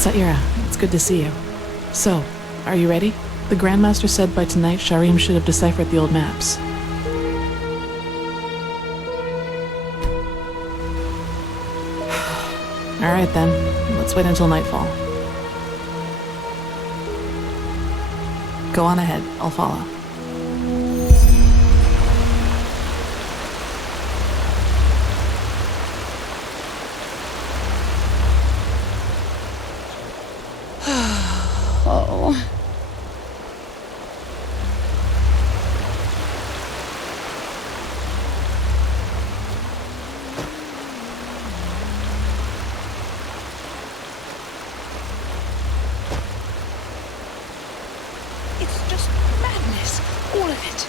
Saira, it's good to see you. So, are you ready? The Grandmaster said by tonight Sharim should have deciphered the old maps. Alright then, let's wait until nightfall. Go on ahead, I'll follow. Oh. It's just madness, all of it.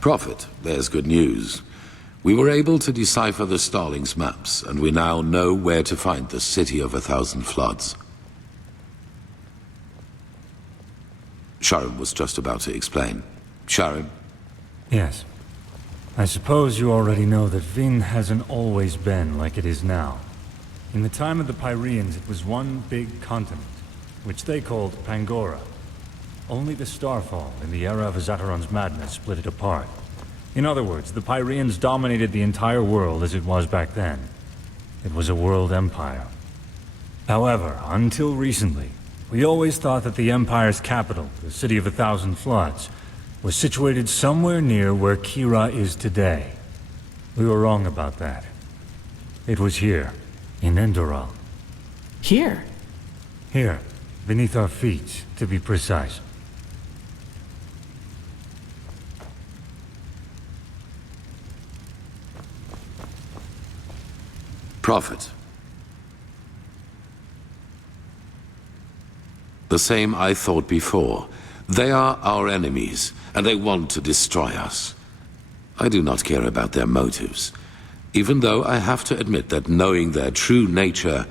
Prophet, there's good news. We were able to decipher the Starling's maps, and we now know where to find the City of 1,000 Floods. Sharon was just about to explain. Sharon? Yes. I suppose you already know that Vin hasn't always been like it is now. In the time of the Pyreans, it was one big continent, which they called Pangora. Only the Starfall in the era of Azateron's madness split it apart. In other words, the Pyreans dominated the entire world as it was back then. It was a world empire. However, until recently, we always thought that the Empire's capital, the City of 1,000 Floods, was situated somewhere near where Kira is today. We were wrong about that. It was here, in Enderal. Here? Here, beneath our feet, to be precise. Prophet. The same I thought before. They are our enemies, and they want to destroy us. I do not care about their motives, even though I have to admit that knowing their true nature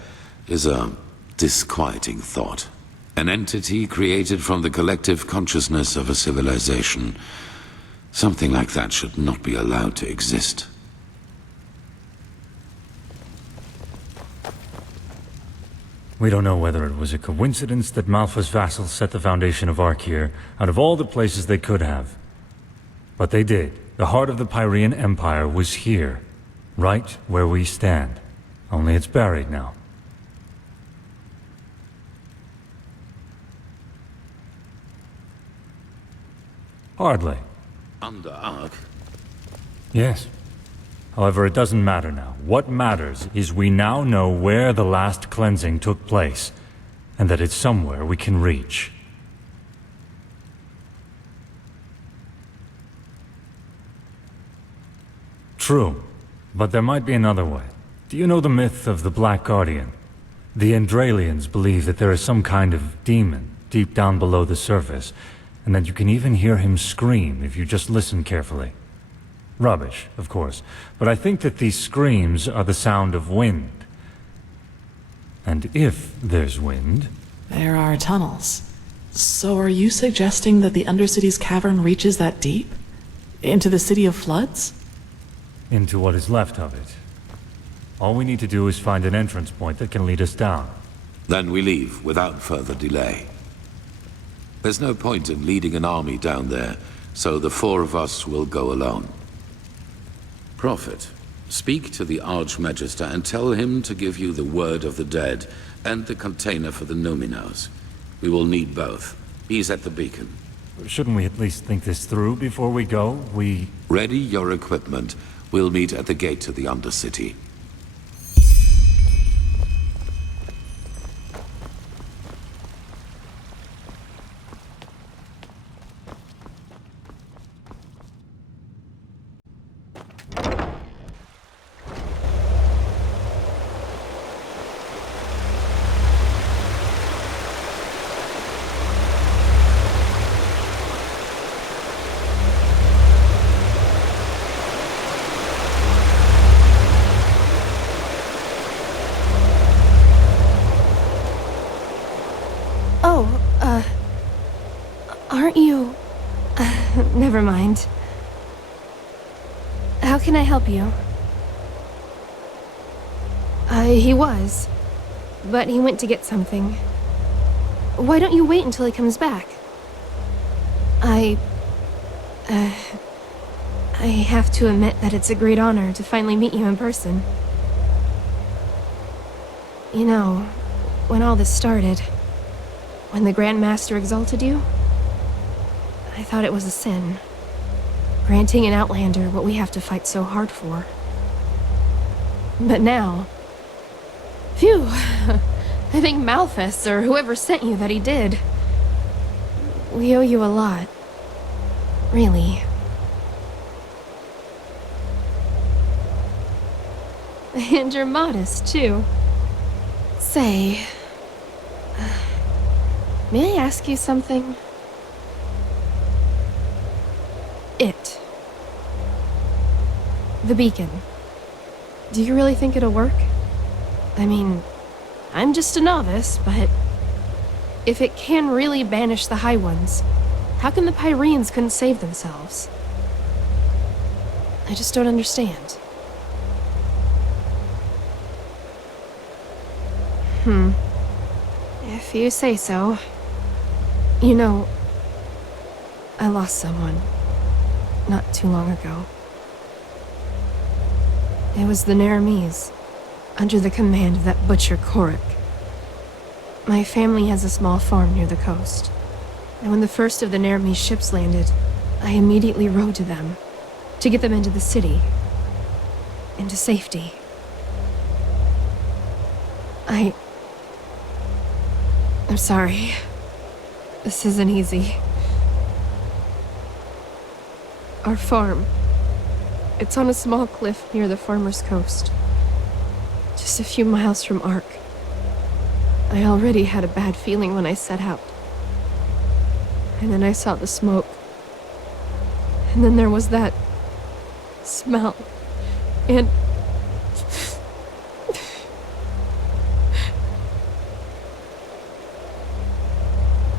is a disquieting thought. An entity created from the collective consciousness of a civilization. Something like that should not be allowed to exist. We don't know whether it was a coincidence that Malfa's vassals set the foundation of Arkir out of all the places they could have. But they did. The heart of the Pyrean Empire was here, right where we stand. Only it's buried now. Hardly. Under Ark? Yes. However, it doesn't matter now. What matters is we now know where the last cleansing took place, and that it's somewhere we can reach. True, but there might be another way. Do you know the myth of the Black Guardian? The Endralians believe that there is some kind of demon deep down below the surface, and that you can even hear him scream if you just listen carefully. Rubbish, of course, but I think that these screams are the sound of wind. And if there's wind... There are tunnels. So are you suggesting that the Undercity's cavern reaches that deep? Into the City of Floods? Into what is left of it. All we need to do is find an entrance point that can lead us down. Then we leave without further delay. There's no point in leading an army down there, so the four of us will go alone. Prophet, speak to the Archmagister and tell him to give you the word of the dead and the container for the Numinos. We will need both. He's at the beacon. Shouldn't we at least think this through before we go? Ready your equipment. We'll meet at the gate to the Undercity. Aren't you... Never mind. How can I help you? He was. But he went to get something. Why don't you wait until he comes back? I have to admit that it's a great honor to finally meet you in person. You know, when all this started, when the Grand Master exalted you, I thought it was a sin. Granting an outlander what we have to fight so hard for. But now... Phew! I think Malthus, or whoever sent you, that he did. We owe you a lot. Really. And you're modest, too. Say... may I ask you something? The beacon. Do you really think it'll work? I mean, I'm just a novice, but... if it can really banish the High Ones, how come the Pyreans couldn't save themselves? I just don't understand. If you say so. You know, I lost someone not too long ago. It was the Nehrimese, under the command of that butcher Korik. My family has a small farm near the coast, and when the first of the Nehrimese ships landed, I immediately rode to them, to get them into the city, into safety. I'm sorry. This isn't easy. Our farm. It's on a small cliff near the farmer's coast. Just a few miles from Ark. I already had a bad feeling when I set out. And then I saw the smoke. And then there was that... smell. And...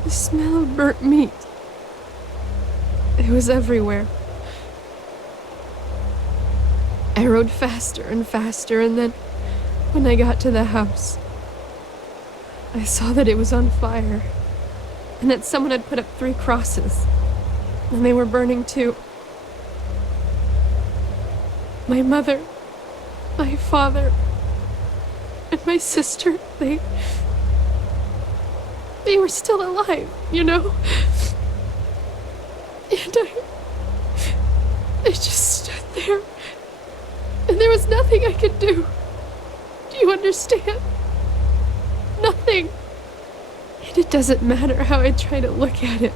the smell of burnt meat. It was everywhere. I rode faster and faster, and then, when I got to the house, I saw that it was on fire, and that someone had put up 3 crosses, and they were burning too. My mother, my father, and my sister, they were still alive, you know? And I just stood there, and there was nothing I could do. Do you understand? Nothing. And it doesn't matter how I try to look at it.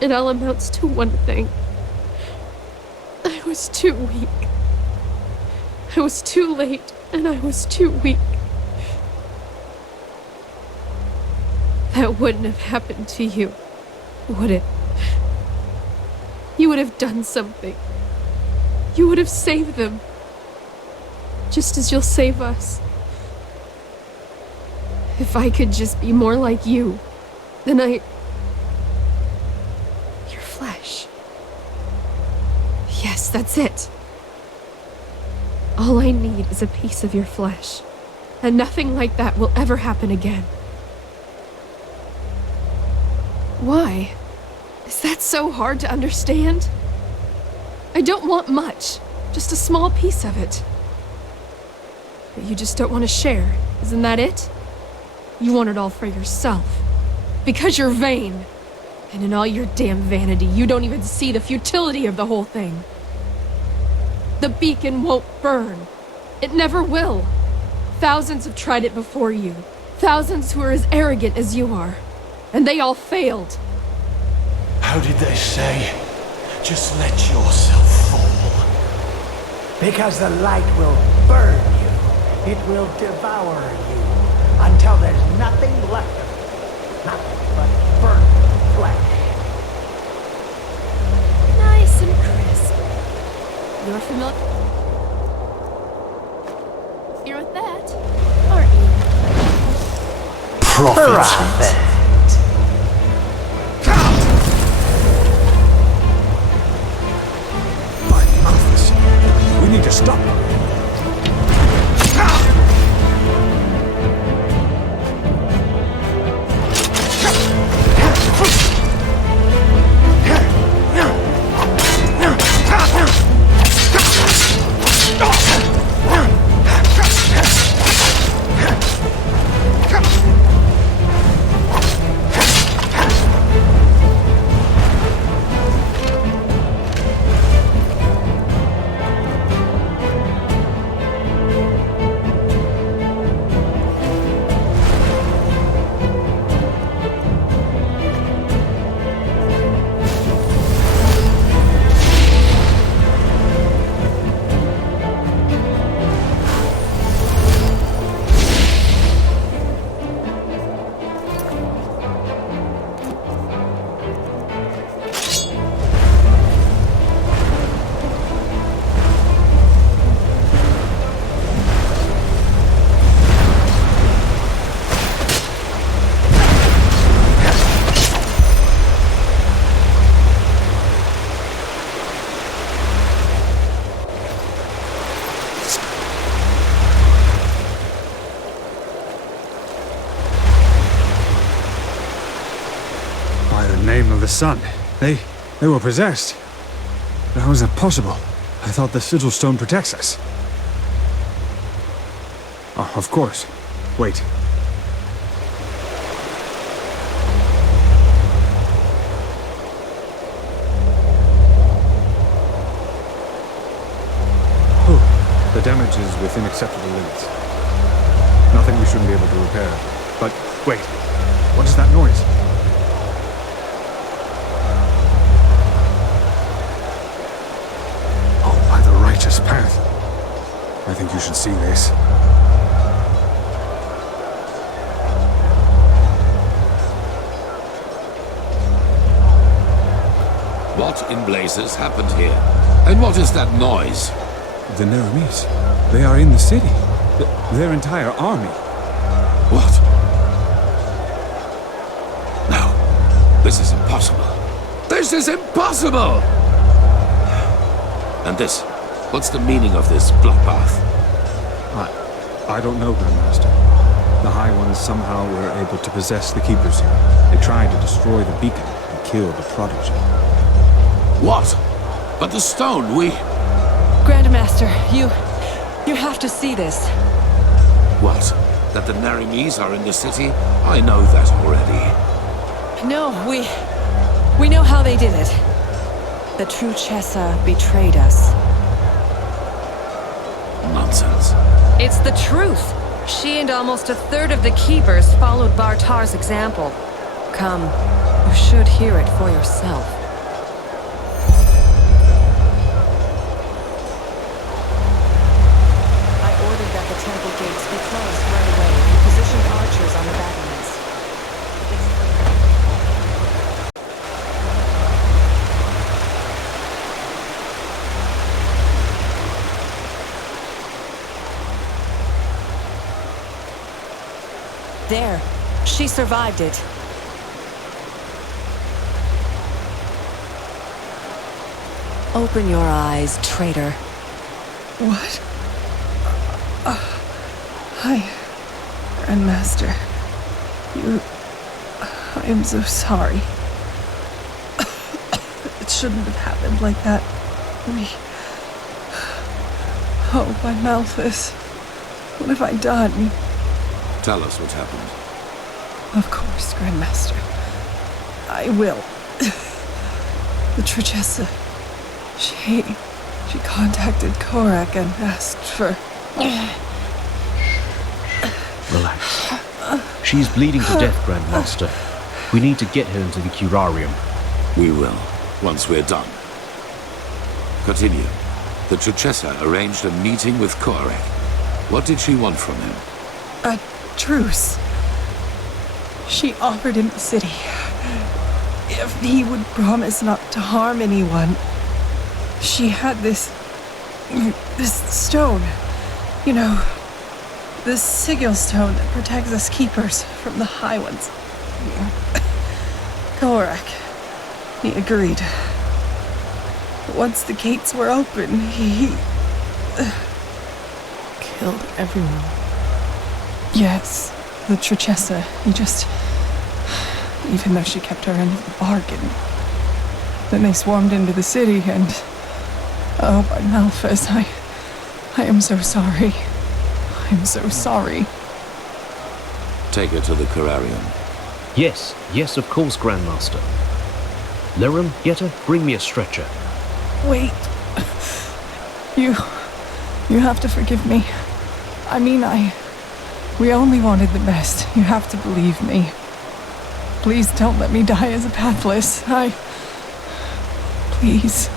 It all amounts to one thing. I was too weak. I was too late, and I was too weak. That wouldn't have happened to you, would it? You would have done something. You would have saved them. Just as you'll save us. If I could just be more like you, then Your flesh. Yes, that's it. All I need is a piece of your flesh, and nothing like that will ever happen again. Why? Is that so hard to understand? I don't want much, just a small piece of it. But you just don't want to share, isn't that it? You want it all for yourself. Because you're vain. And in all your damn vanity, you don't even see the futility of the whole thing. The beacon won't burn. It never will. Thousands have tried it before you. Thousands who are as arrogant as you are. And they all failed. How did they say? Just let yourself fall. Because the light will burn you. It will devour you. Until there's nothing left of it. Nothing but burnt flesh. Nice and crisp. You're familiar with that, aren't you? Prophet. to stop. Name of the sun. They were possessed. How is that possible? I thought the sigil stone protects us. Oh, of course. Wait. Oh, the damage is within acceptable limits. Nothing we shouldn't be able to repair. But wait, what is that noise? Righteous path. I think you should see this. What in blazes happened here? And what is that noise? The nehrimese. They are in the city. Their entire army. What? No. This is impossible. This is impossible! And this? What's the meaning of this bloodbath? I don't know, Grandmaster. The High Ones somehow were able to possess the Keepers here. They tried to destroy the beacon and kill the Prodigy. What? But the stone, we... Grandmaster, you have to see this. What? That the nehrimese are in the city? I know that already. No, we know how they did it. The true Chessa betrayed us. Nonsense. It's the truth. She and almost a third of the Keepers followed Bartar's example. Come, you should hear it for yourself. I ordered that the temple gates be closed right away and positioned archers on the battlements. There. She survived it. Open your eyes, traitor. What? Hi, Grandmaster. I am so sorry. It shouldn't have happened like that. Oh, my Malthus. What have I done? Tell us what happened. Of course, Grandmaster. I will. The Trichessa. She contacted Korak and asked for... Relax. She's bleeding to death, Grandmaster. We need to get her into the curarium. We will, once we're done. Continue. The Trichessa arranged a meeting with Korak. What did she want from him? A truce. She offered him the city. If he would promise not to harm anyone. She had this stone. You know, the sigil stone that protects us Keepers from the High Ones. Korak. He agreed. Once the gates were open, he Killed everyone. Yes, the Trichessa. He just... Even though she kept her end of the bargain. Then they swarmed into the city and... Oh, by Malphas, I am so sorry. I'm so sorry. Take her to the Corarium. Yes, yes, of course, Grandmaster. Lirim, Yetta, bring me a stretcher. Wait. You have to forgive me. I mean, we only wanted the best. You have to believe me. Please don't let me die as a pathless. Please.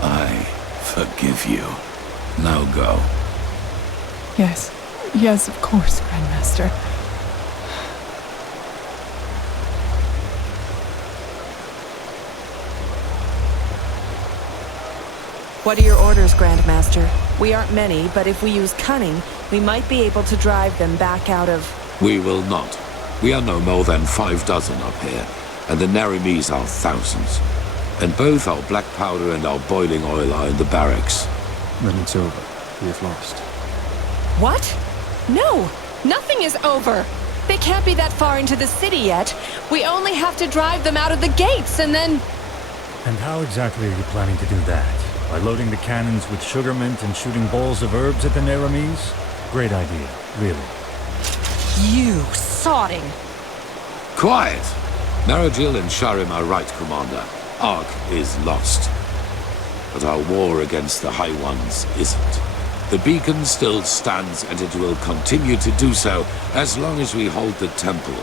I forgive you. Now go. Yes. Yes, of course, Grandmaster. What are your orders, Grandmaster? We aren't many, but if we use cunning, we might be able to drive them back out of... We will not. We are no more than 6 up here, and the nehrimese are thousands. And both our black powder and our boiling oil are in the barracks. Then it's over. We have lost. What? No! Nothing is over! They can't be that far into the city yet. We only have to drive them out of the gates, and then... And how exactly are you planning to do that? By loading the cannons with sugar mint and shooting balls of herbs at the nehrimese? Great idea, really. You sodding! Quiet! Narajil and Sharim are right, Commander. Ark is lost. But our war against the High Ones isn't. The beacon still stands, and it will continue to do so as long as we hold the temple.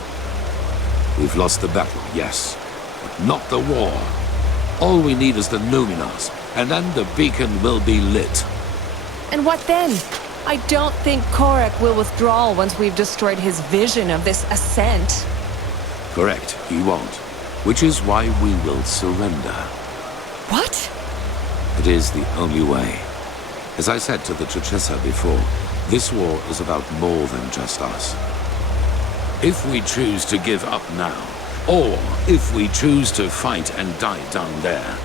We've lost the battle, yes, but not the war. All we need is the Numenors, and then the beacon will be lit. And what then? I don't think Korek will withdraw once we've destroyed his vision of this ascent. Correct, he won't. Which is why we will surrender. What? It is the only way. As I said to the Trichessa before, this war is about more than just us. If we choose to give up now, or if we choose to fight and die down there,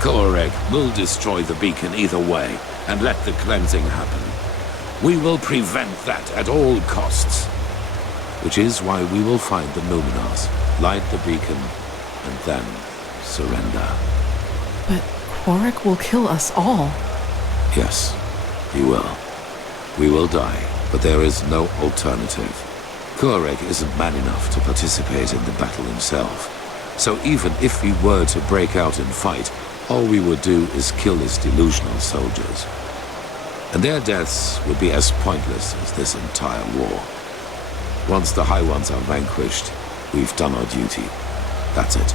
Korek will destroy the beacon either way and let the cleansing happen. We will prevent that at all costs. Which is why we will find the Numenors, light the beacon, and then surrender. But Korek will kill us all. Yes, he will. We will die, but there is no alternative. Korek isn't man enough to participate in the battle himself. So even if we were to break out and fight, all we would do is kill his delusional soldiers. And their deaths would be as pointless as this entire war. Once the High Ones are vanquished, we've done our duty. That's it.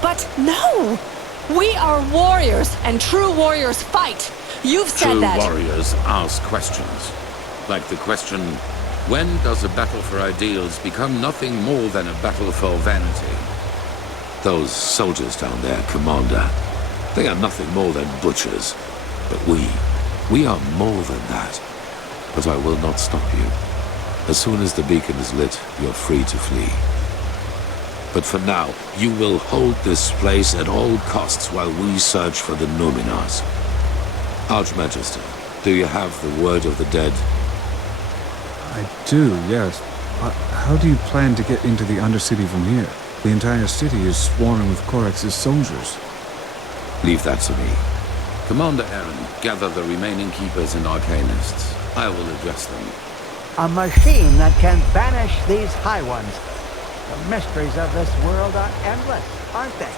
But no! We are warriors, and true warriors fight! You've said that! True warriors ask questions. Like the question, when does a battle for ideals become nothing more than a battle for vanity? Those soldiers down there, Commander, they are nothing more than butchers. But we are more than that. But I will not stop you. As soon as the beacon is lit, you're free to flee. But for now, you will hold this place at all costs while we search for the Numenors. Archmagister, do you have the word of the dead? I do, yes. How do you plan to get into the Undercity from here? The entire city is swarming with Korex's soldiers. Leave that to me. Commander Aaron, gather the remaining keepers and arcanists. I will address them. A machine that can banish these High Ones. The mysteries of this world are endless, aren't they?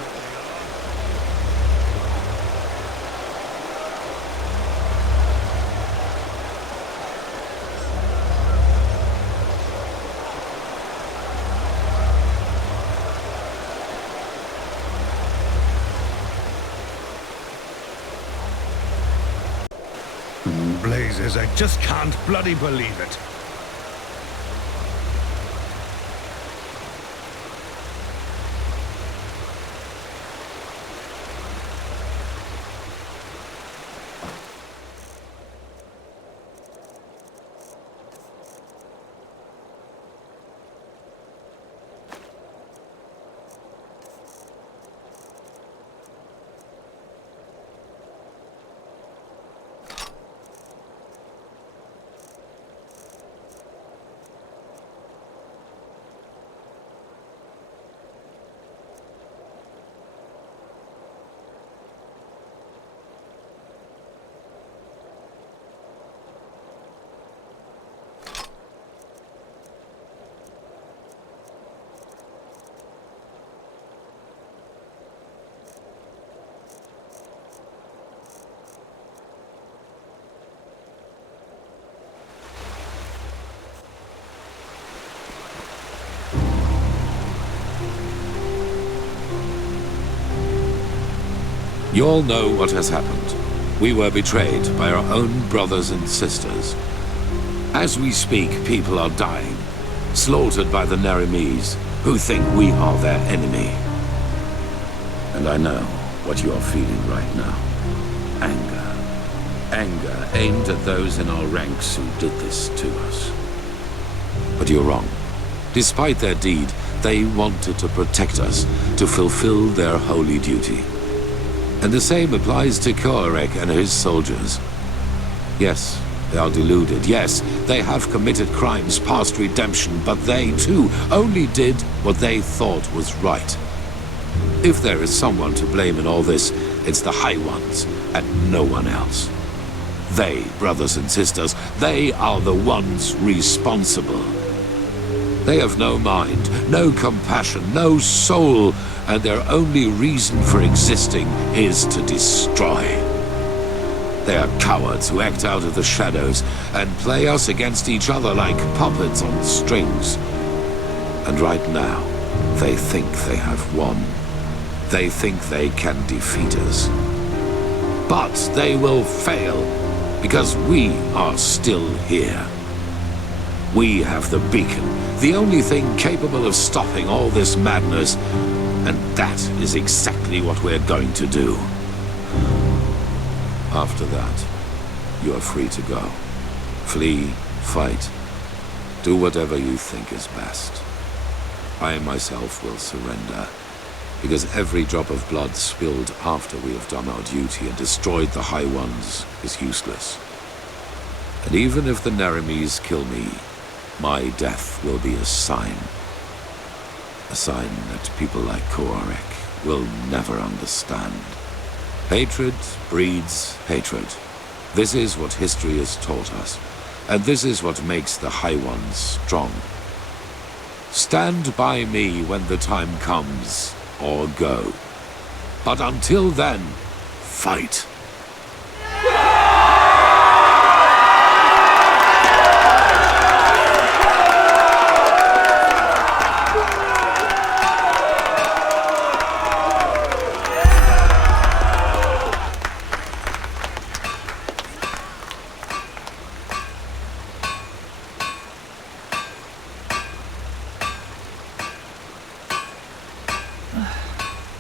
Blazes, I just can't bloody believe it. You all know what has happened. We were betrayed by our own brothers and sisters. As we speak, people are dying, slaughtered by the nehrimese, who think we are their enemy. And I know what you are feeling right now. Anger. Anger aimed at those in our ranks who did this to us. But you're wrong. Despite their deed, they wanted to protect us, to fulfill their holy duty. And the same applies to Koarek and his soldiers. Yes, they are deluded. Yes, they have committed crimes past redemption, but they, too, only did what they thought was right. If there is someone to blame in all this, it's the High Ones, and no one else. They, brothers and sisters, they are the ones responsible. They have no mind, no compassion, no soul, and their only reason for existing is to destroy. They are cowards who act out of the shadows and play us against each other like puppets on strings. And right now, they think they have won. They think they can defeat us. But they will fail, because we are still here. We have the beacon, the only thing capable of stopping all this madness, and that is exactly what we're going to do. After that, you are free to go. Flee, fight, do whatever you think is best. I myself will surrender, because every drop of blood spilled after we have done our duty and destroyed the High Ones is useless. And even if the nehrimese kill me, my death will be a sign. A sign that people like Koarek will never understand. Hatred breeds hatred. This is what history has taught us, and this is what makes the High Ones strong. Stand by me when the time comes, or go. But until then, fight.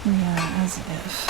Yeah, as if.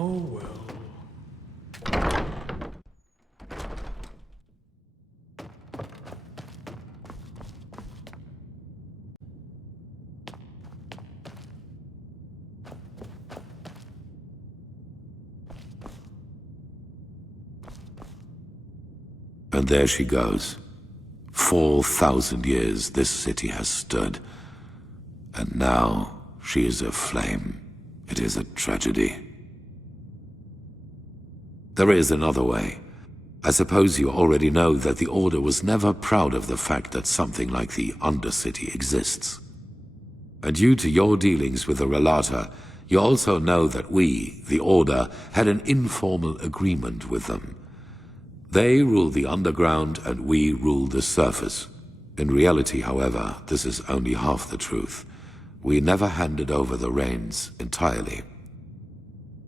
Oh well. And there she goes. 4,000 years this city has stood. And now she is aflame. It is a tragedy. There is another way. I suppose you already know that the Order was never proud of the fact that something like the Undercity exists. And due to your dealings with the Relata, you also know that we, the Order, had an informal agreement with them. They rule the underground and we rule the surface. In reality, however, this is only half the truth. We never handed over the reins entirely.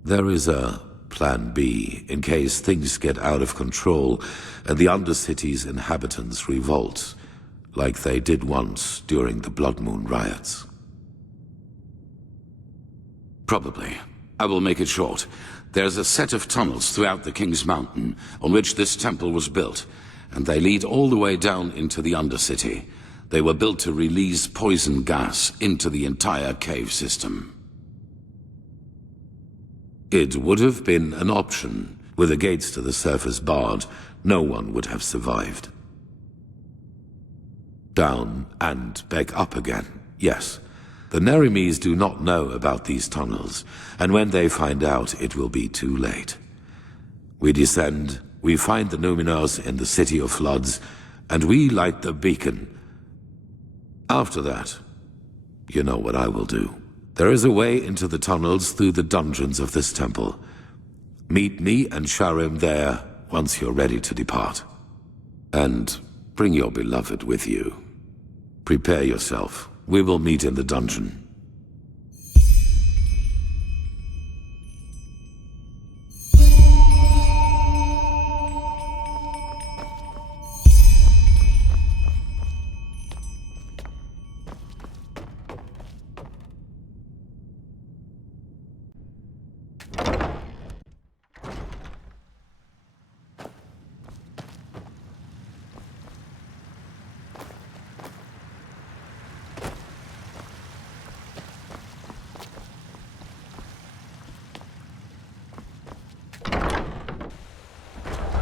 There is a Plan B in case things get out of control and the Undercity's inhabitants revolt, like they did once during the Blood Moon riots. Probably. I will make it short. There's a set of tunnels throughout the King's Mountain on which this temple was built, and they lead all the way down into the Undercity. They were built to release poison gas into the entire cave system. It would have been an option. With the gates to the surface barred, no one would have survived. Down and back up again, yes. The Nehrimese do not know about these tunnels, and when they find out, it will be too late. We descend, we find the Numenors in the City of Floods, and we light the beacon. After that, you know what I will do. There is a way into the tunnels through the dungeons of this temple. Meet me and Sharim there once you're ready to depart. And bring your beloved with you. Prepare yourself. We will meet in the dungeon.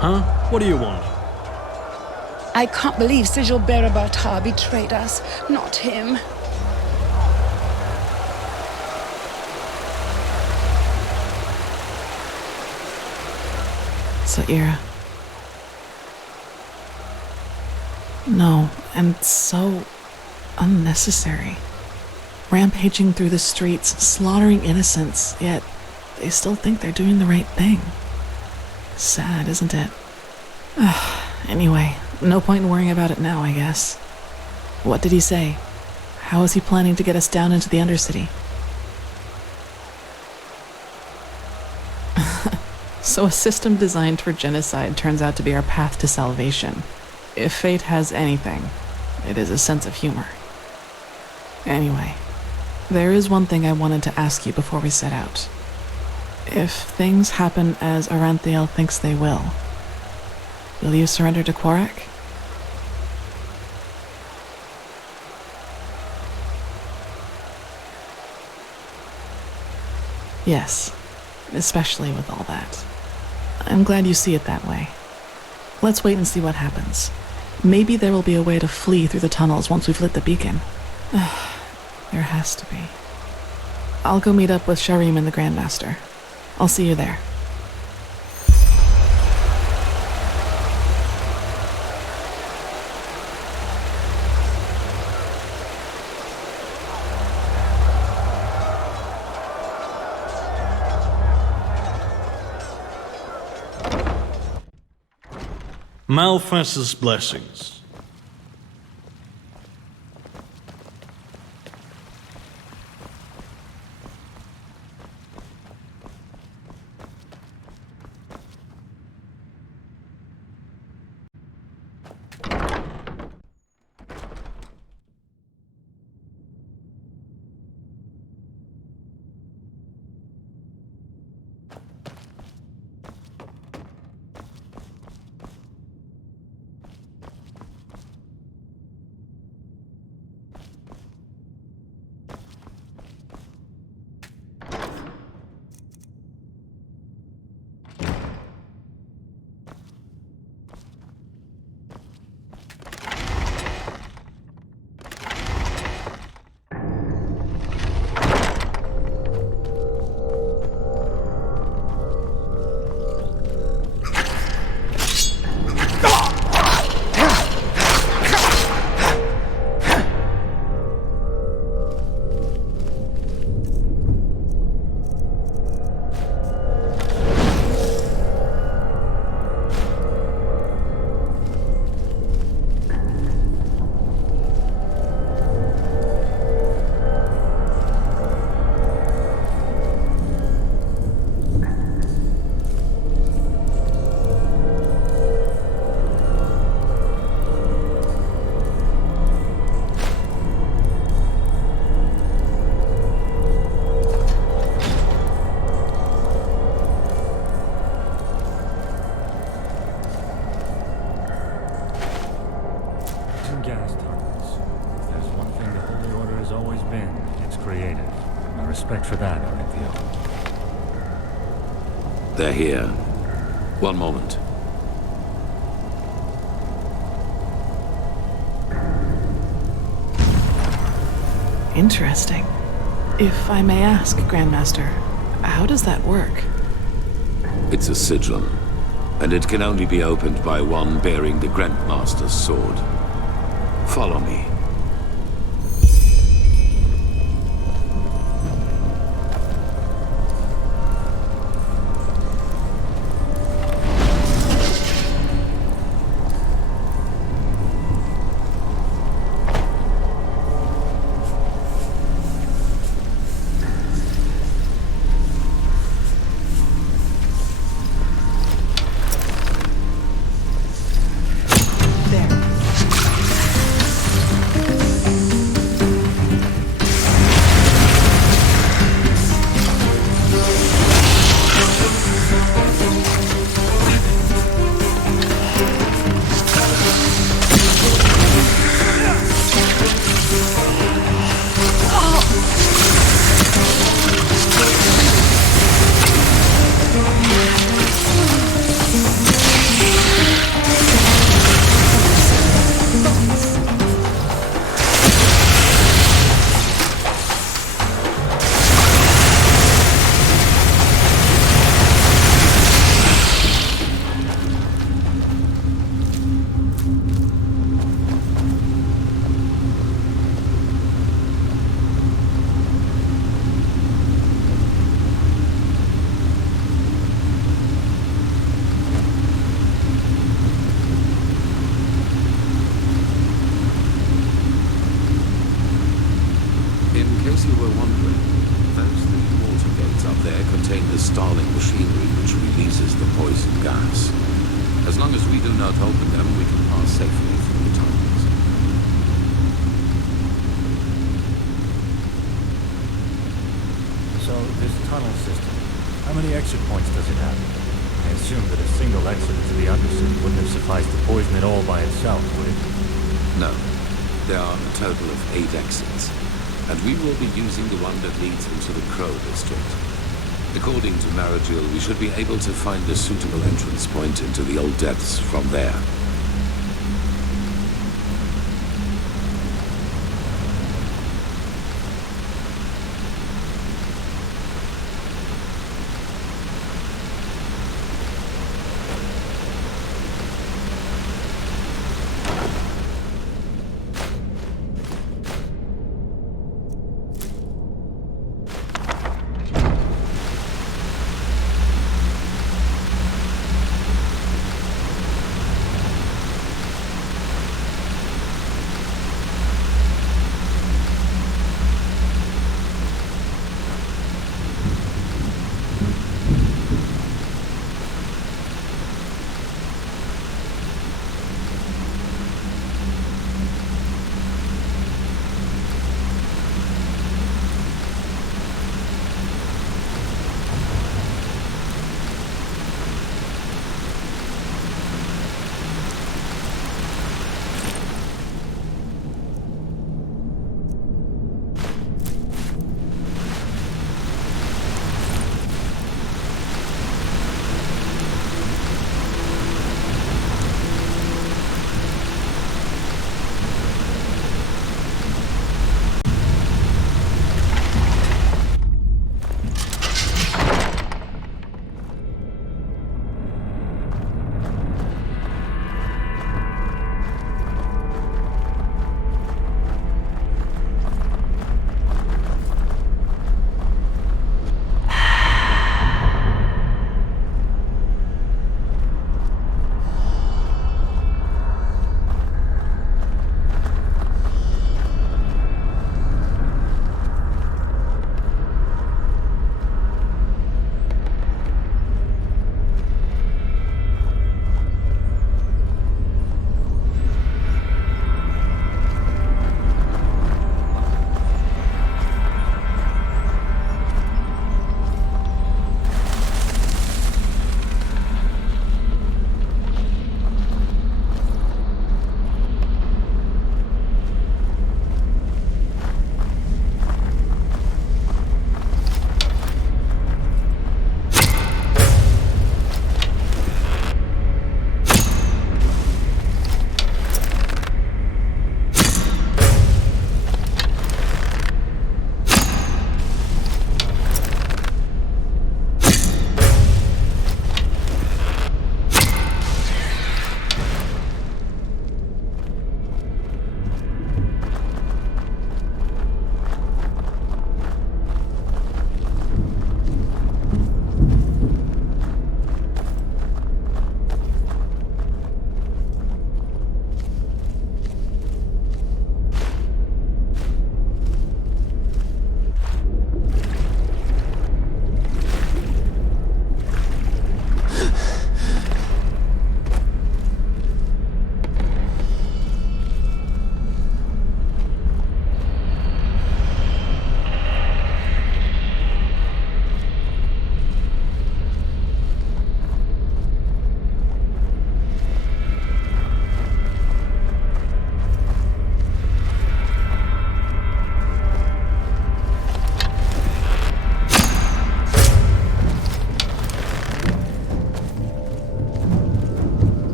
Huh? What do you want? I can't believe Sigil Berabatar betrayed us, not him. Saira. No, and so unnecessary. Rampaging through the streets, slaughtering innocents, yet they still think they're doing the right thing. Sad, isn't it? Anyway, no point in worrying about it now, I guess. What did he say? How is he planning to get us down into the Undercity? So a system designed for genocide turns out to be our path to salvation. If fate has anything, it is a sense of humor. Anyway, there is one thing I wanted to ask you before we set out. If things happen as Aranthiel thinks they will you surrender to Quarak? Yes, especially with all that. I'm glad you see it that way. Let's wait and see what happens. Maybe there will be a way to flee through the tunnels once we've lit the beacon. There has to be. I'll go meet up with Sharim and the Grandmaster. I'll see you there. Malphas's blessings. Vin, it's creative. My respect for that, I reveal. They're here. One moment. Interesting. If I may ask, Grandmaster, how does that work? It's a sigil, and it can only be opened by one bearing the Grandmaster's sword. Follow me. We should be able to find a suitable entrance point into the old depths from there.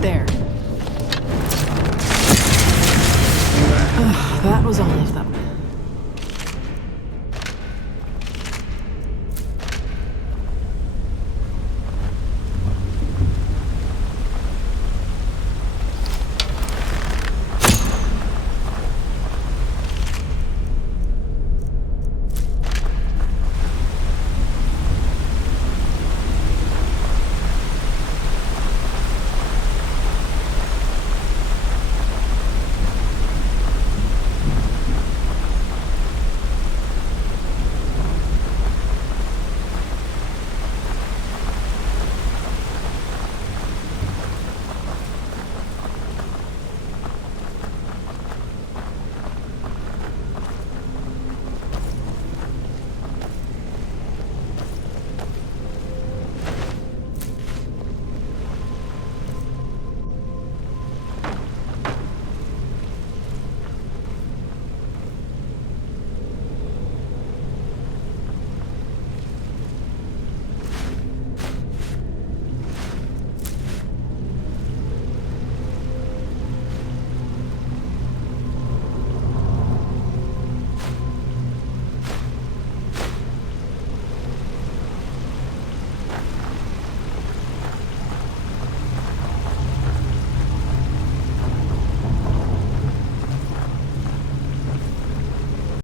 There. That was all of them.